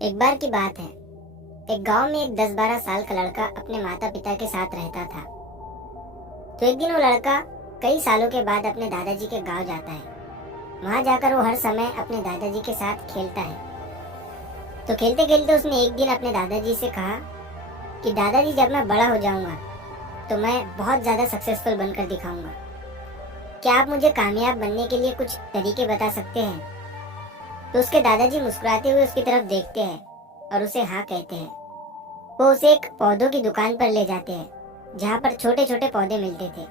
एक बार की बात है। एक गांव में एक 10-12 साल का लड़का अपने माता पिता के साथ रहता था। तो एक दिन वो लड़का कई सालों के बाद अपने दादाजी के गांव जाता है। वहां जाकर वो हर समय अपने दादाजी के साथ खेलता है। तो खेलते खेलते उसने एक दिन अपने दादाजी से कहा कि दादाजी, जब मैं बड़ा हो जाऊंगा तो मैं बहुत ज्यादा सक्सेसफुल बनकर दिखाऊंगा। क्या आप मुझे कामयाब बनने के लिए कुछ तरीके बता सकते हैं? तो उसके दादाजी मुस्कुराते हुए उसकी तरफ देखते हैं और उसे हाँ कहते हैं। वो उसे एक पौधों की दुकान पर ले जाते हैं जहाँ पर छोटे छोटे पौधे मिलते थे।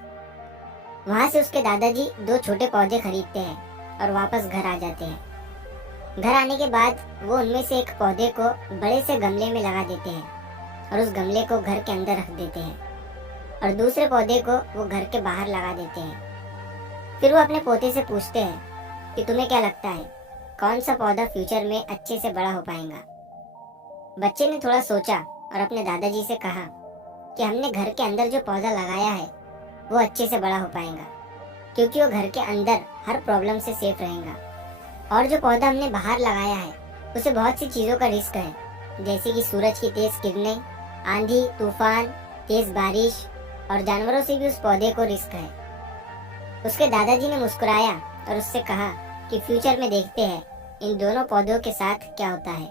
वहां से उसके दादाजी 2 छोटे पौधे खरीदते हैं और वापस घर आ जाते हैं। घर आने के बाद वो उनमें से एक पौधे को बड़े से गमले में लगा देते हैं और उस गमले को घर के अंदर रख देते हैं और दूसरे पौधे को वो घर के बाहर लगा देते हैं। फिर वो अपने पोते से पूछते हैं कि तुम्हें क्या लगता है, कौन सा पौधा फ्यूचर में अच्छे से बड़ा हो पाएगा? बच्चे ने थोड़ा सोचा और अपने दादाजी से कहा कि हमने घर के अंदर जो पौधा लगाया है वो अच्छे से बड़ा हो पाएगा, क्योंकि वो घर के अंदर हर प्रॉब्लम से सेफ रहेगा। और जो पौधा हमने बाहर लगाया है उसे बहुत सी चीज़ों का रिस्क है, जैसे कि सूरज की तेज किरणें, आंधी तूफान, तेज बारिश और जानवरों से भी उस पौधे को रिस्क है। उसके दादाजी ने मुस्कुराया और उससे कहा कि फ्यूचर में देखते हैं इन दोनों पौधों के साथ क्या होता है।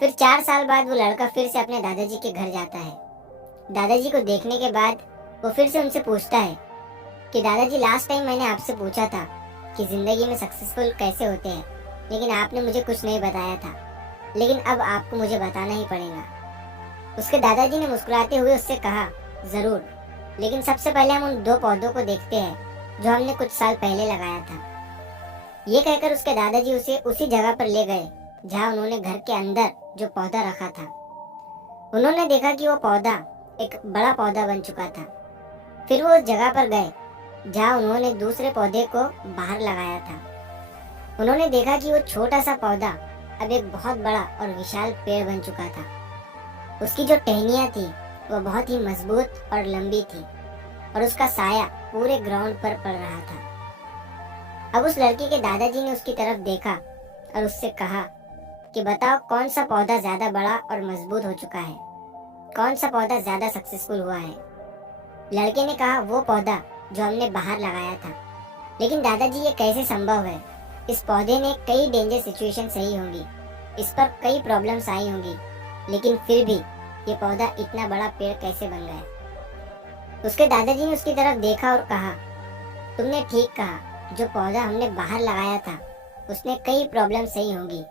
फिर 4 साल बाद वो लड़का फिर से अपने दादाजी के घर जाता है। दादाजी को देखने के बाद वो फिर से उनसे पूछता है कि दादाजी, लास्ट टाइम मैंने आपसे पूछा था कि जिंदगी में सक्सेसफुल कैसे होते हैं, लेकिन आपने मुझे कुछ नहीं बताया था, लेकिन अब आपको मुझे बताना ही पड़ेगा। उसके दादाजी ने मुस्कुराते हुए उससे कहा, जरूर, लेकिन सबसे पहले हम उन 2 पौधों को देखते हैं जो हमने कुछ साल पहले लगाया था। ये कहकर उसके दादाजी उसे उसी जगह पर ले गए जहाँ उन्होंने घर के अंदर जो पौधा रखा था। उन्होंने देखा कि वो पौधा एक बड़ा पौधा बन चुका था। फिर वो उस जगह पर गए जहाँ उन्होंने दूसरे पौधे को बाहर लगाया था। उन्होंने देखा कि वो छोटा सा पौधा अब एक बहुत बड़ा और विशाल पेड़ बन चुका था। उसकी जो टहनियाँ थी वो बहुत ही मजबूत और लंबी थी और उसका साया पूरे ग्राउंड पर पड़ रहा था। अब उस लड़के के दादाजी ने उसकी तरफ देखा और उससे कहा कि बताओ, कौन सा पौधा ज्यादा बड़ा और मजबूत हो चुका है, कौन सा पौधा ज्यादा सक्सेसफुल हुआ है? लड़के ने कहा, वो पौधा जो हमने बाहर लगाया था। लेकिन दादाजी, ये कैसे संभव है? इस पौधे ने कई डेंजर सिचुएशन सही होंगी, इस पर कई प्रॉब्लम्स आई होंगी, लेकिन फिर भी ये पौधा इतना बड़ा पेड़ कैसे बन गया? उसके दादाजी ने उसकी तरफ देखा और कहा, तुमने ठीक कहा, जो पौधा हमने बाहर लगाया था उसने कई प्रॉब्लम सही होंगी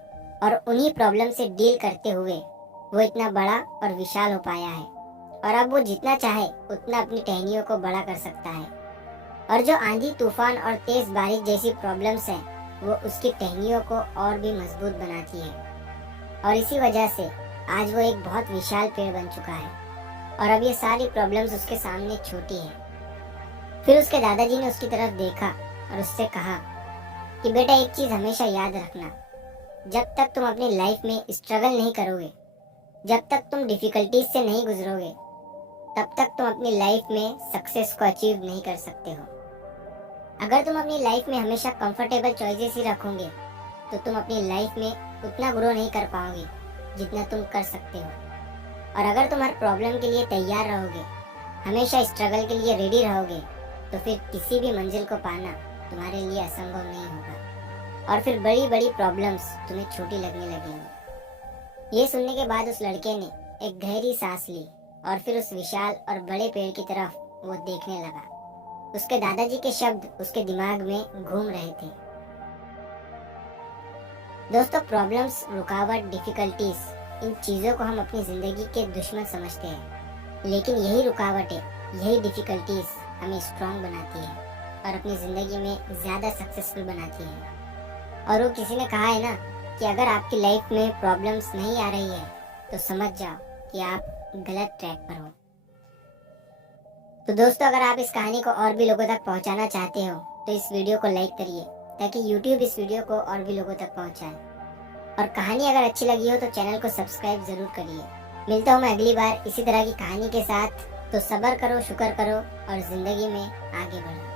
और उन्हीं प्रॉब्लम से डील करते हुए वो इतना बड़ा और विशाल हो पाया है, और अब वो जितना चाहे उतना अपनी टहनियों को बड़ा कर सकता है। और जो आंधी तूफान और तेज बारिश जैसी प्रॉब्लम्स हैं वो उसकी टहनियों को और भी मजबूत बनाती है, और इसी वजह से आज वो एक बहुत विशाल पेड़ बन चुका है और अब ये सारी प्रॉब्लम्स उसके सामने छोटी है। फिर उसके दादाजी ने उसकी तरफ देखा और उससे कहा कि बेटा, एक चीज हमेशा याद रखना, जब तक तुम अपनी लाइफ में स्ट्रगल नहीं करोगे, जब तक तुम डिफिकल्टीज से नहीं गुजरोगे, तब तक तुम अपनी लाइफ में सक्सेस को अचीव नहीं कर सकते हो। अगर तुम अपनी लाइफ में हमेशा कंफर्टेबल चॉइसेस ही रखोगे तो तुम अपनी लाइफ में उतना ग्रो नहीं कर पाओगे जितना तुम कर सकते हो। और अगर तुम हर प्रॉब्लम के लिए तैयार रहोगे, हमेशा स्ट्रगल के लिए रेडी रहोगे, तो फिर किसी भी मंजिल को पाना तुम्हारे लिए असंभव नहीं होगा और फिर बड़ी बड़ी प्रॉब्लम्स तुम्हें छोटी लगने लगेंगी। ये सुनने के बाद उस लड़के ने एक गहरी सांस ली और फिर उस विशाल और बड़े पेड़ की तरफ वो देखने लगा। उसके दादाजी के शब्द उसके दिमाग में घूम रहे थे। दोस्तों, प्रॉब्लम्स, रुकावट, डिफिकल्टीज, इन चीज़ों को हम अपनी ज़िंदगी के दुश्मन समझते हैं, लेकिन यही रुकावटें, यही डिफिकल्टीज हमें स्ट्रांग बनाती है और अपनी ज़िंदगी में ज़्यादा सक्सेसफुल बनाती है। और वो किसी ने कहा है ना कि अगर आपकी लाइफ में प्रॉब्लम्स नहीं आ रही है तो समझ जाओ कि आप गलत ट्रैक पर हो। तो दोस्तों, अगर आप इस कहानी को और भी लोगों तक पहुंचाना चाहते हो तो इस वीडियो को लाइक करिए ताकि YouTube इस वीडियो को और भी लोगों तक पहुंचाए। और कहानी अगर अच्छी लगी हो तो चैनल को सब्सक्राइब जरूर करिए। मिलता हूँ मैं अगली बार इसी तरह की कहानी के साथ। तो सब्र करो, शुक्र करो और जिंदगी में आगे बढ़ो।